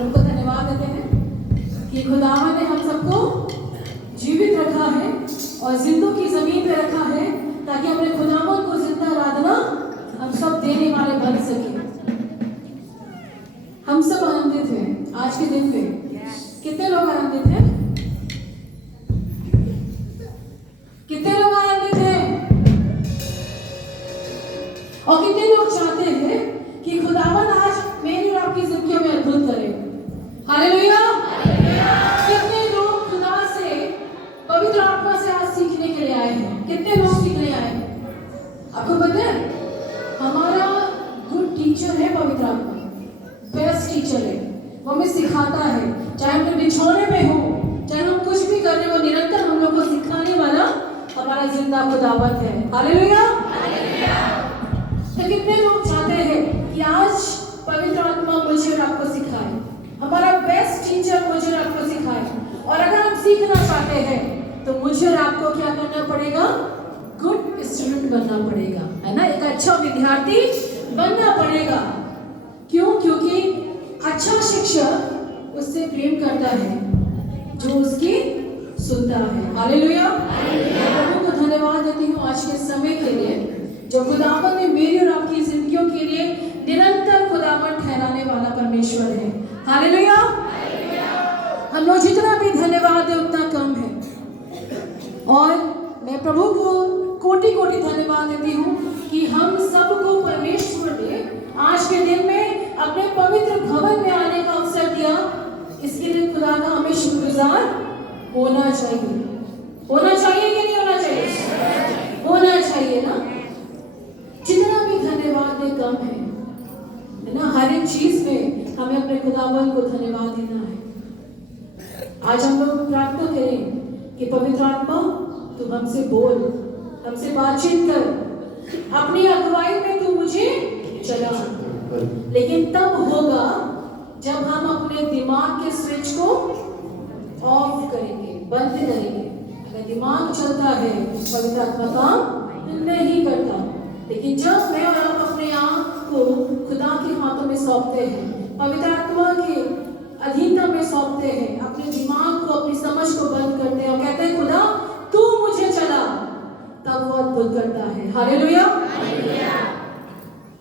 उनको धन्यवाद देते हैं कि खुदावन ने हम सबको जीवित रखा है और जिंदों की जमीन पे रखा है ताकि अपने खुदावन को जिंदा आराधना हम सब देने वाले बन सके। हम सब आनंदित हैं आज के दिन पे। कितने लोग आनंदित हैं? कितने लोग आनंदित हैं? और कितने लोग चाहते हैं कि खुदावन आज मेरी और आपकी जिंदगी में अद्भुत करे? हालेलुया। कितने लोग खुदा से पवित्र आत्मा से आज सीखने के लिए आए हैं? कितने लोग सीखने आए हैं? आपको पता है हमारा गुड टीचर है पवित्र आत्मा, बेस्ट टीचर है। वो हमें सिखाता है, चाहे हम बिछौने में हो, चाहे हम कुछ भी कर रहे हो, निरंतर हम लोग को सिखाने वाला हमारा जिंदा खुदावंत है। हालेलुया। तो कितने लोग चाहते हैं कि आज पवित्र आत्मा मुझे और आपको सिखाए, हमारा बेस्ट टीचर मुझे और आपको सिखाए। और अगर हम सीखना चाहते हैं तो मुझे और आपको क्या करना पड़ेगा? गुड स्टूडेंट बनना पड़ेगा, है ना? एक अच्छा विद्यार्थी बनना पड़ेगा। क्यों? क्योंकि अच्छा शिक्षक उससे प्रेम करता है जो उसकी सुनता है। हालेलुया। प्रभु को धन्यवाद देती हूँ आज के समय के लिए जो खुदावन ने मेरी और आपकी जिंदगियों के लिए निरंतर खुदावन ठहराने वाला परमेश्वर है। हालेलुया। हम लोग जितना भी धन्यवाद है उतना कम है। और मैं प्रभु को कोटि कोटि धन्यवाद देती हूँ कि हम सबको परमेश्वर ने आज के दिन में अपने पवित्र भवन में आने का अवसर दिया। इसके लिए खुदा का हमें शुक्रगुजार होना चाहिए। होना चाहिए कि नहीं होना चाहिए? होना चाहिए ना। जितना भी धन्यवाद दे कम है ना। हर एक चीज में हमें अपने खुदावन को धन्यवाद देना है। आज हम लोग प्रार्थना करें कि पवित्र आत्मा तू हमसे बोल, हमसे बातचीत कर, अपनी अगुवाई में तू मुझे चला। लेकिन तब होगा जब हम अपने दिमाग के स्विच को ऑफ करेंगे, बंद करेंगे। अगर दिमाग चलता है पवित्र आत्मा काम नहीं करता। लेकिन जब मैं और आप अपने आप को खुदा के हाथों में सौंपते हैं, पवित्र आत्मा के अधीनता में सौंपते हैं, अपने दिमाग को, अपनी समझ को बंद करते हैं और कहते हैं खुदा तू मुझे चला, तब वो अद्भुत करता है। हालेलुया।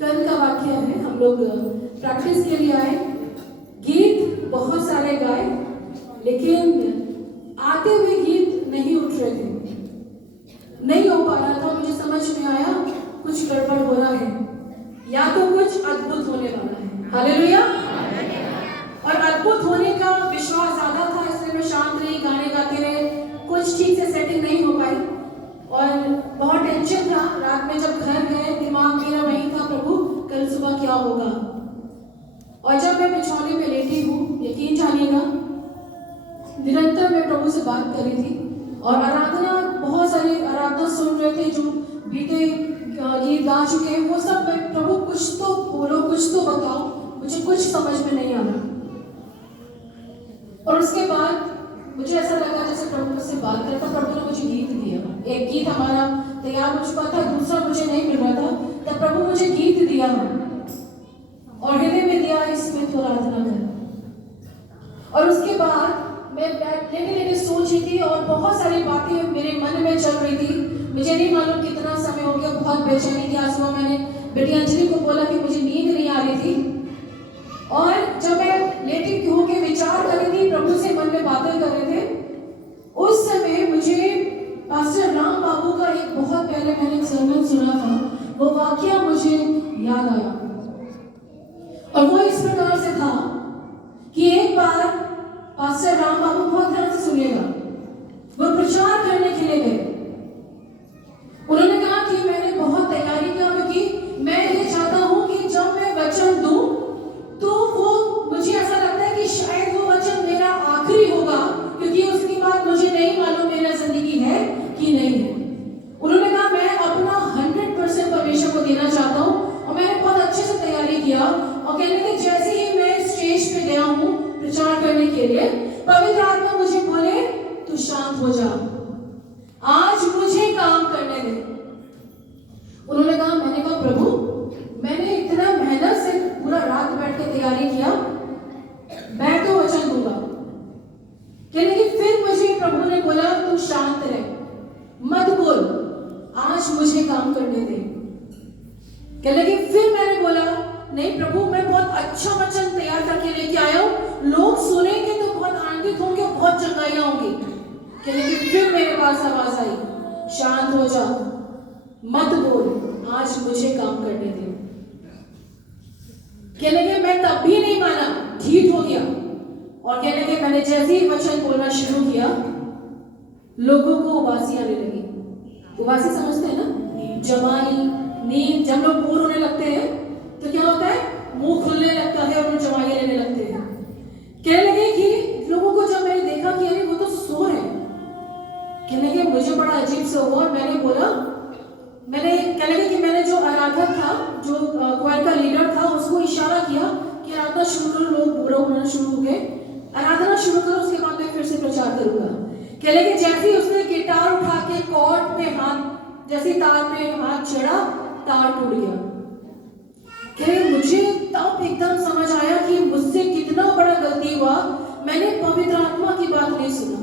कल का वाक्य है, हम लोग प्रैक्टिस के लिए आए, गीत बहुत सारे गाए, लेकिन आते हुए गीत नहीं उठ रहे थे, नहीं हो पा रहा था। मुझे समझ में आया कुछ गड़बड़ हो रहा है, या तो कुछ अद्भुत होने वाला है। हालेलुया। और अद्भुत होने का विश्वास ज्यादा था, इसलिए मैं शांत रही, गाने गाते रहे। कुछ ठीक से सेटिंग नहीं हो पाई और बहुत टेंशन था। रात में जब घर गए दिमाग मेरा वही था, प्रभु कल सुबह क्या होगा। और जब मैं बिछौने में लेटी हूँ, यकीन जानिएगा निरंतर मैं प्रभु से बात कर रही थी और आराधना, बहुत सारी आराधना सुन रहे थे जो बीते गीत गा चुके हैं, वो सब मैं प्रभु कुछ तो बोलो, कुछ तो बताओ, मुझे कुछ समझ में नहीं आ रहा। और उसके बाद मुझे ऐसा लगा जैसे प्रभु मुझसे बात करता। प्रभु ने मुझे गीत दिया, एक गीत हमारा तैयार हो चुका था, दूसरा मुझे नहीं मिल रहा था, तब प्रभु मुझे गीत दिया और हृदय में दिया इसमें तो आराधना कर। और उसके बाद मैं लेटे लेटे सोच रही थी और बहुत सारी बातें मेरे मन में चल रही थी। मुझे नहीं मालूम कितना समय हो गया, बहुत बेचैनी थी। आज सुबह मैंने बेटी अंजलि को बोला कि मुझे नींद नहीं आ रही थी। और जब मैं लेटी होके विचार कर रही थी, प्रभु से मन में बातें कर रहे थे, उस समय मुझे पास्टर राम बाबू का एक बहुत पहले मैंने एक सर्मन सुना था, वो वाक्य मुझे याद आया। और वो इस प्रकार से था कि एक बार पास्टर राम बाबू, बहुत ध्यान से सुनिएगा, वो प्रचार करने के लिए गए। उन्होंने कहा कि मैंने बहुत तैयारी किया क्योंकि मैं ये चाहता हूं कि जब मैं वचन दूं तो वो, मुझे ऐसा लगता है कि शायद वो वचन मेरा आखिरी होगा, क्योंकि उसके बाद मुझे नहीं मालूम मेरा जिंदगी है कि नहीं है। उन्होंने कहा मैं अपना 100% परमेश्वर को देना चाहता हूँ और मैंने बहुत अच्छे से तैयारी किया। और कहने कि जैसे ही मैं स्टेज पे गया हूँ प्रचार करने के लिए, पवित्र आत्मा मुझे बोले तू शांत हो जा, आज मुझे काम करने दे। उन्होंने कहा, मैंने कहा प्रभु मैंने इतना मेहनत से पूरा रात बैठ के तैयारी किया, कहने लगे फिर मैंने बोला नहीं प्रभु, मैं बहुत अच्छा वचन तैयार करके लेके आया हूँ, लोग सुनेंगे तो बहुत आनंदित होंगे, बहुत चंगाइयां होंगी। कहने लगे फिर मेरे पास आवाज आई, शांत हो जा, मत बोल, आज मुझे काम करने दे। कहने लगे मैं तब भी नहीं माना, ठीक हो गया। और कहने लगे मैंने जैसे ही वचन बोलना शुरू किया, लोगों को उबासी आने लगी। उबासी समझते हैं ना, जमाई, नींद। जब लोग बोर होने लगते हैं तो क्या होता है, मुंह खुलने लगता है और जमाई लेने लगते हैं। कहने लगे कि लोगों को जब मैंने देखा कि अरे वो तो सो रहे हैं, कहने लगे मुझे बड़ा अजीब सा हुआ। मैंने बोला, कहने लगे कि मैंने जो आराधक था, जो क्वायर का लीडर था, उसको इशारा किया कि आराधना शुरू करो। लोग बुरा होना शुरू हो गए, आराधना शुरू करो, उसके बाद मैं फिर से प्रचार करूंगा। कहने लगे जैसे ही उसने गिटार उठा के कॉर्ड पे हाथ, जैसे तार पे हाथ चढ़ा, तार टूट गया। कहने मुझे तब एकदम समझ आया कि मुझसे कितना बड़ा गलती हुआ, मैंने पवित्र आत्मा की बात नहीं सुना।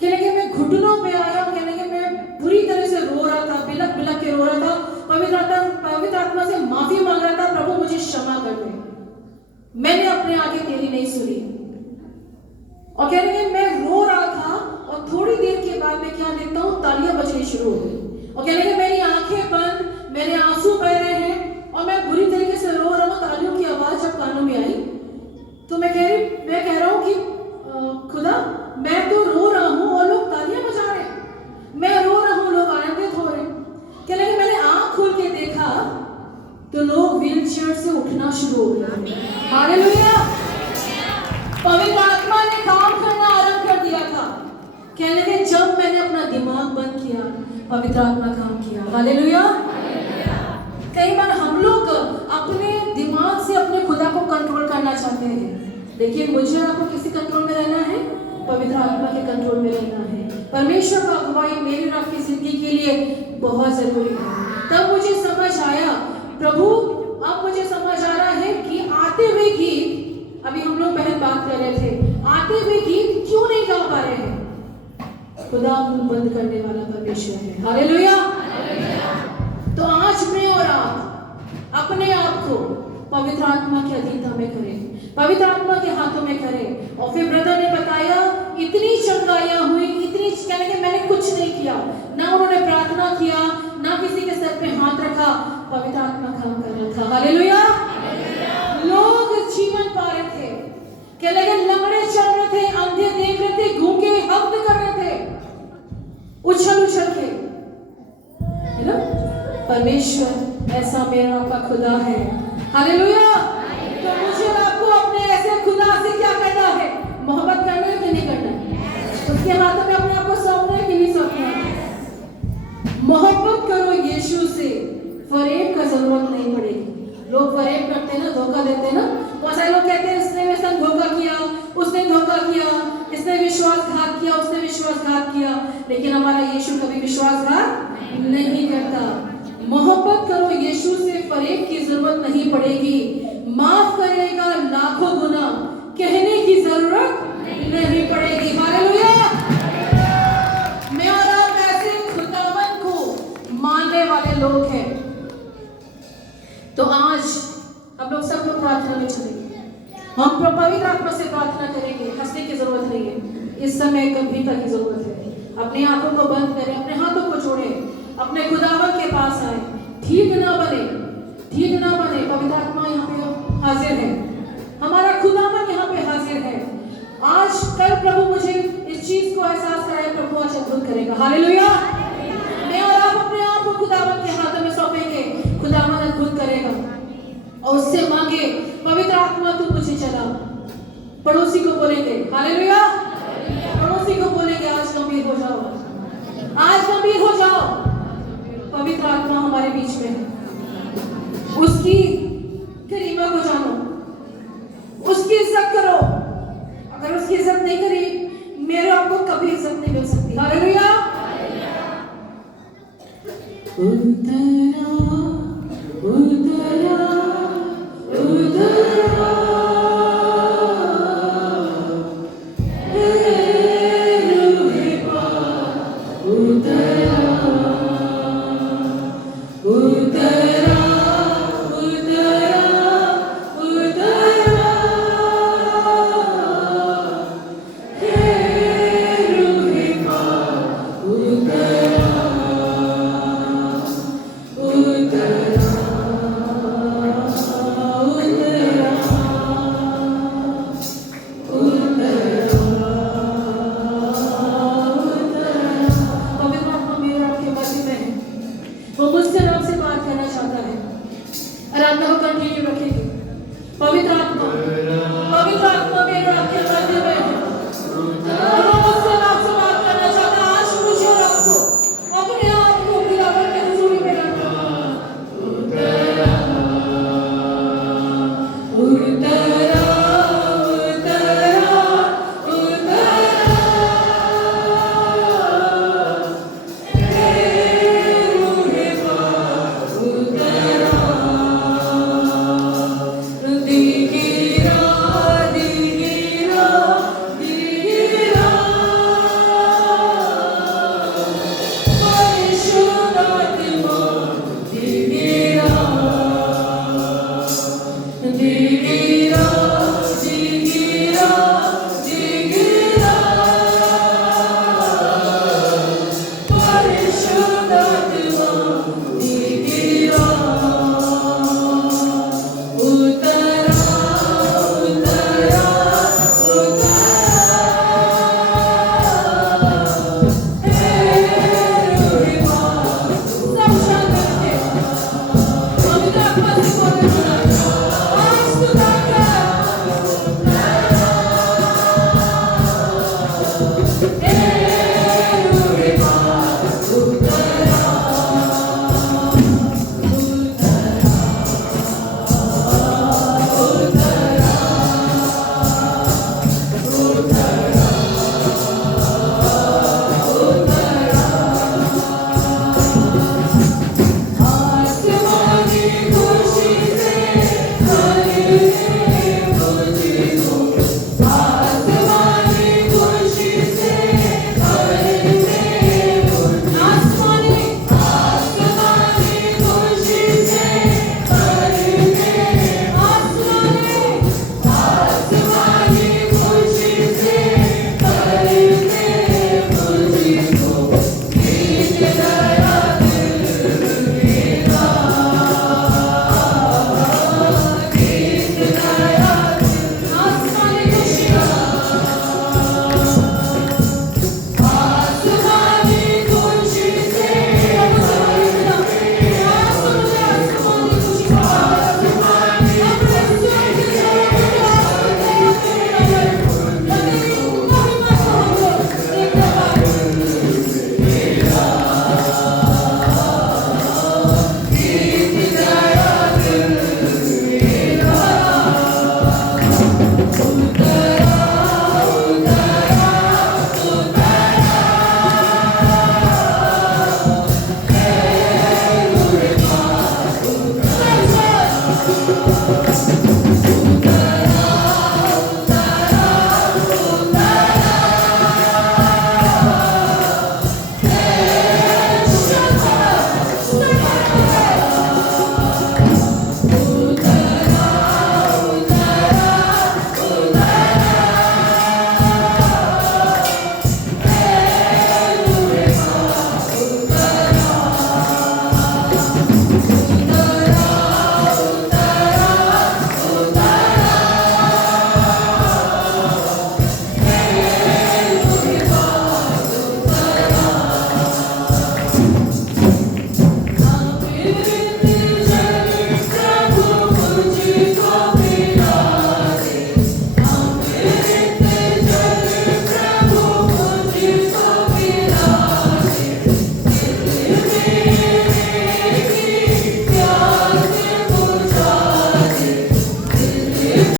कहने लगे मैं घुटनों पे आया, कहने लगे मैं बुरी तरह से रो रहा था, बिलक बिलक के रो रहा था, पवित्र आत्मा से माफी मांग रहा था, प्रभु मुझे क्षमा कर दे, मैंने अपने आगे तेरी नहीं सुनी। और कहने लगे मैं रो रहा था और थोड़ी देर के बाद मैं क्या देखता हूँ, तालियां बजनी शुरू हो गई। और कहने लगे मेरी आंखें बंद, मेरे आंसू बह रहे हैं और मैं बुरी तरीके से रो रहा हूँ। तालियों की आवाज जब कानों में आई तो मैं कह रहा हूँ कि खुदा, मैं तो रो रहा हूँ और लोग तालियां बजा रहे हैं, मैं रो रहा हूँ, लोग आनंदित हो रहे हैं। कहने लगे मैंने आंख खोल के देखा तो लोग व्हील चेयर से उठना शुरू हो गए। हालेलुया, पवित्र आत्मा ने काम करना आरंभ कर दिया था। कहने लगे जब मैंने अपना दिमाग बंद किया, पवित्र आत्मा काम किया। हालेलुया। कई बार हम लोग अपने दिमाग से अपने खुदा को कंट्रोल करना चाहते हैं। देखिए मुझे आपको किसी कंट्रोल में रहना है, पवित्र आत्मा के कंट्रोल में रहना है। परमेश्वर का अगुवाई मेरी और आपकी जिंदगी के लिए बहुत जरूरी है। तब मुझे समझ आया, प्रभु अब मुझे समझ आ रहा है कि आते हुए गीत, अभी हम लोग पहले बात कर रहे थे, आते हुए गीत क्यों नहीं गा पा रहे हैं। खुदा मुंह बंद करने वाला परमेश्वर है। हालेलुया। तो आज मैं और आप अपने आप को पवित्र आत्मा की अधीनता में करें, पवित्र आत्मा के हाथों में करें। और फिर ब्रदर ने बताया इतनी चंगाइयां हुई, इतनी, कहने के मैंने कुछ नहीं किया, ना उन्होंने प्रार्थना किया, ना किसी के सर पे हाथ रखा, पवित्र आत्मा काम कर रहा था। हालेलुया। लोग जीवन पा रहे थे, कहने लगे लंगड़े चल रहे थे, अंधे देख रहे थे, गूंगे हफ्त कर रहे थे, उछल उछल के, है ना। परमेश्वर ऐसा मेरा आपका खुदा है। हालेलुया। तो मुझे आपको अपने ऐसे खुदा से क्या करना है, मोहब्बत करना है कि नहीं करना है, उसके हाथों में अपने आप को सौंपना है कि नहीं सौंपना है। मोहब्बत करो यीशु से, फरेब का जरूरत नहीं पड़ेगी। लोग फरेब करते हैं ना, धोखा देते हैं ना। बहुत सारे लोग कहते हैं इसने मेरे साथ धोखा किया, उसने धोखा किया, इसने विश्वासघात किया, उसने विश्वासघात किया, लेकिन हमारा यीशु कभी विश्वासघात नहीं करता। मोहब्बत करो यीशु से, फरेब की जरूरत नहीं पड़ेगी, माफ करेगा लाखों गुना, कहने की जरूरत नहीं पड़ेगी। हालेलुया। मैं और आप ऐसे खुदावन को मानने वाले लोग हैं। तो आज हम लोग सब लोग प्रार्थना में चलेंगे, हम पवित्र आत्मा से प्रार्थना करेंगे। हंसने की जरूरत नहीं है, इस समय गंभीरता की जरूरत है। अपनी आंखों को बंद करें, अपने हाथों को जोड़ें, अपने खुदावन के पास आए। ठीक ना बने, ठीक ना बने, पवित्र आत्मा यहाँ पे हाजिर है, हमारा खुदावन यहाँ पे हाजिर है। आज कल प्रभु मुझे इस चीज को एहसास कराए, प्रभु आज अद्भुत करेगा। हालेलुया। मैं और आप अपने आप को खुदावन के हाथों में सौंपेंगे, खुदावन अद्भुत करेगा। और उससे मांगे पवित्र आत्मा तू मुझे चला। पड़ोसी को बोलेंगे, हालेलुया, पड़ोसी को बोलेंगे आज गंभीर हो जाओ, आज गंभीर हो जाओ, पवित्र आत्मा हमारे बीच में है। उसकी गरिमा को जानो, उसकी इज्जत करो। अगर उसकी इज्जत नहीं करी, मेरे आपको कभी इज्जत नहीं मिल सकती। हालेलुया।